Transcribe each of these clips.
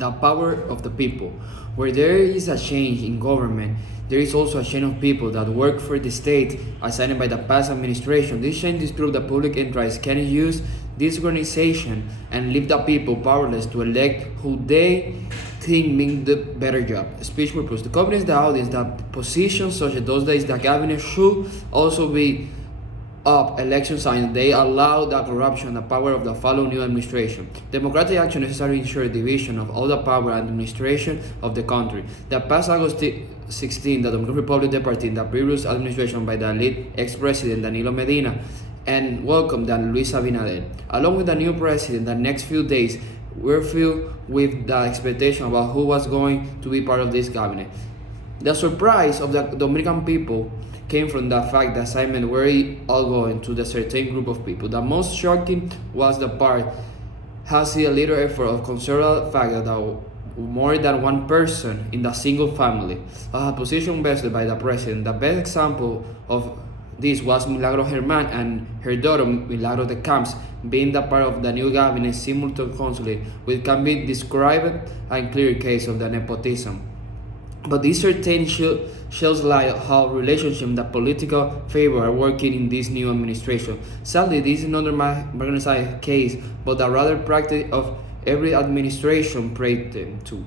the power of the people. Where there is a change in government, there is also a chain of people that work for the state assigned by the past administration. This chain disproves that public interest can use this organization and leave the people powerless to elect who they think mean the better job. Speech purpose. To convince the audience that positions such as those days the cabinet should also be up election signs, they allow the corruption and the power of the following new administration. Democratic action necessary to ensure division of all the power and administration of the country. The past August 16, the Dominican Republic departed the previous administration by the late ex-president Danilo Medina and welcomed Luis Abinader. Along with the new president, the next few days were filled with the expectation about who was going to be part of this cabinet. The surprise of the Dominican people came from the fact that assignments were all going to the certain group of people. The most shocking was the part has a little effort of consider the fact that more than one person in the single family a position vested by the president. The best example of this was Milagro Germán and her daughter Milagro de Camps being the part of the new cabinet simultaneously, which can be described a clear case of the nepotism. But this certainly shows light how relationships that political favor are working in this new administration. Sadly, this is not a marginalized case, but a rather practice of every administration prayed to.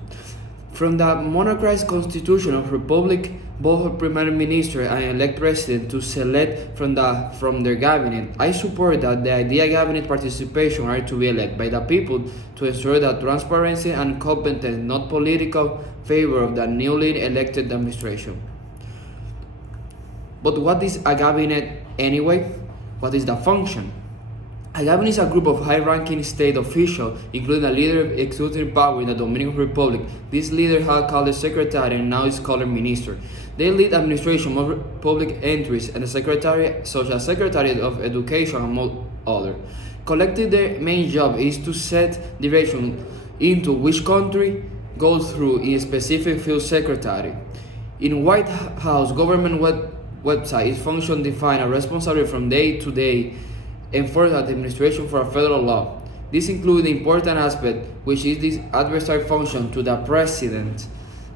From the monarchist constitution of republic, both prime minister and elect president to select from their cabinet. I support that the ideal cabinet participation are to be elected by the people to ensure that transparency and competence, not political favor of the newly elected administration. But what is a cabinet anyway? What is the function? A cabinet is a group of high-ranking state officials, including a leader of executive power in the Dominican Republic. This leader had called the secretary and now is called minister. They lead administration of public entries and the secretary, such as Secretary of Education, among others. Collectively, their main job is to set direction into which country goes through in a specific field secretary. In White House government website, its function define a responsibility from day to day enforce the administration for a federal law. This includes the important aspect, which is this adversary function to the president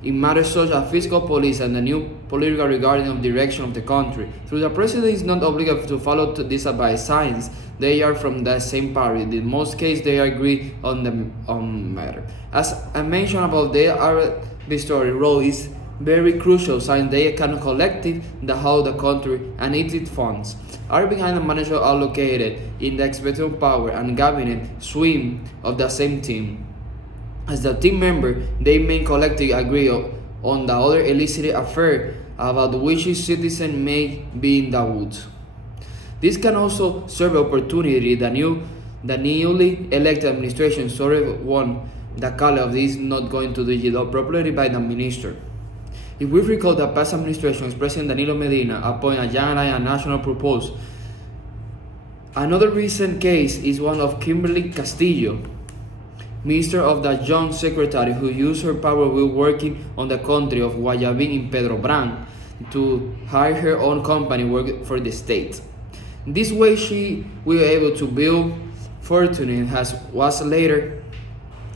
in matters such as fiscal policy and the new political regarding of direction of the country. Though the president is not obligated to follow this advice, since they are from the same party. In most cases, they agree on the matter. As I mentioned above, their advisory role is very crucial, since they can collect the whole the country and its funds are behind the manager are located in the executive power and cabinet swing of the same team. As the team member, they may collectively agree on the other illicit affair about which each citizen may be in the woods. This can also serve opportunity the newly elected administration sort of won the call of this not going to do it job properly by the minister. If we recall the past administration, President Danilo Medina appointed a young and national proposal. Another recent case is one of Kimberly Castillo, Minister of the Young Secretary, who used her power while working on the country of Guayabín in Pedro Brán to hire her own company work for the state. This way she was able to build fortune and was later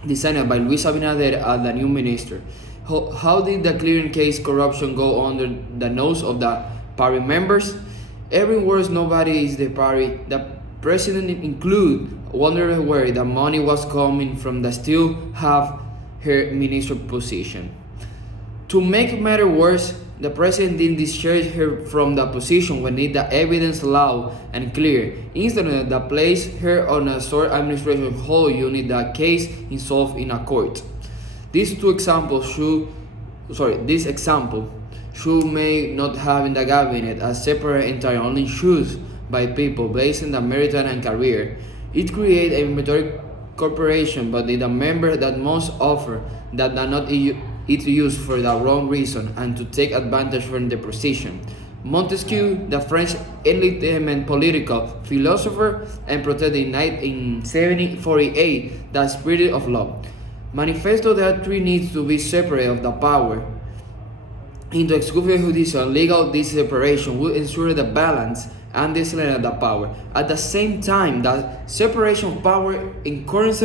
designed by Luis Abinader as the new minister. How did the clearing case corruption go under the nose of the party members? Everywhere nobody is the party. The president included wondered where the money was coming from that still have her minister position. To make matter worse, the president didn't discharge her from the position when the evidence loud and clear. Instead, they placed her on a short administration whole unit the case is solved in a court. This example should may not have in the cabinet a separate entity only chosen by people based on the merit and career. It creates a military corporation, but the member that must offer that are not it used for the wrong reason and to take advantage from the position. Montesquieu, the French Enlightenment political philosopher and protected in 1748 the spirit of law. Manifesto that three needs to be separate of the power into executive, judicial, and legal. This separation will ensure the balance and discipline of the power. At the same time, the separation of power encourages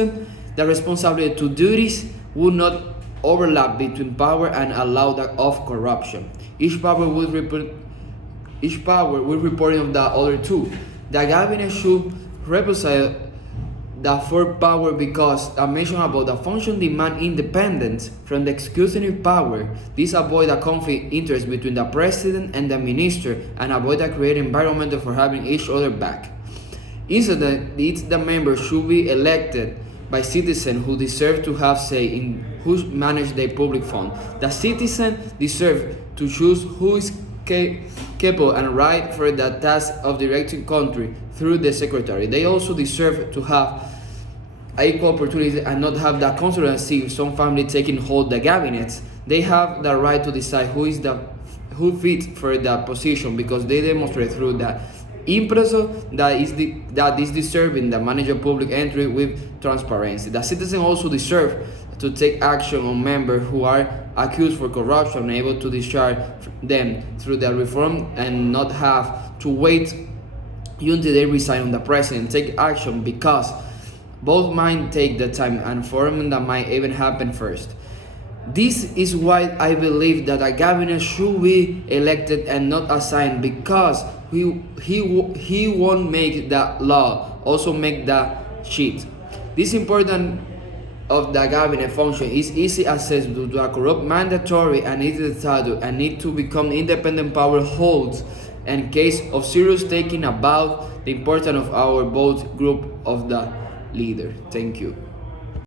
the responsibility to duties would not overlap between power and allow of corruption. Each power will report reporting of the other two. The cabinet should represent the fourth power because I mentioned about the function demand independence from the executive power. This avoid a conflict interest between the president and the minister and avoid a created environment for having each other back. Instead, the members should be elected by citizens who deserve to have say in who manage their public fund. The citizen deserve to choose who is capable and right for the task of directing country through the secretary. They also deserve to have equal opportunity and not have the constituency some family taking hold the cabinets. They have the right to decide who fits for the position because they demonstrate through the impreso that is deserving the manager public entry with transparency. The citizen also deserve to take action on members who are accused for corruption and able to discharge them through the reform and not have to wait until they resign on the president. Take action because both might take the time and forming that might even happen first. This is why I believe that a cabinet should be elected and not assigned because he won't make the law, also make the sheet. This important of the cabinet function is easy access due to a corrupt mandatory and needed status and need to become independent power holds in case of serious taking about the importance of our both group of the leader. Thank you.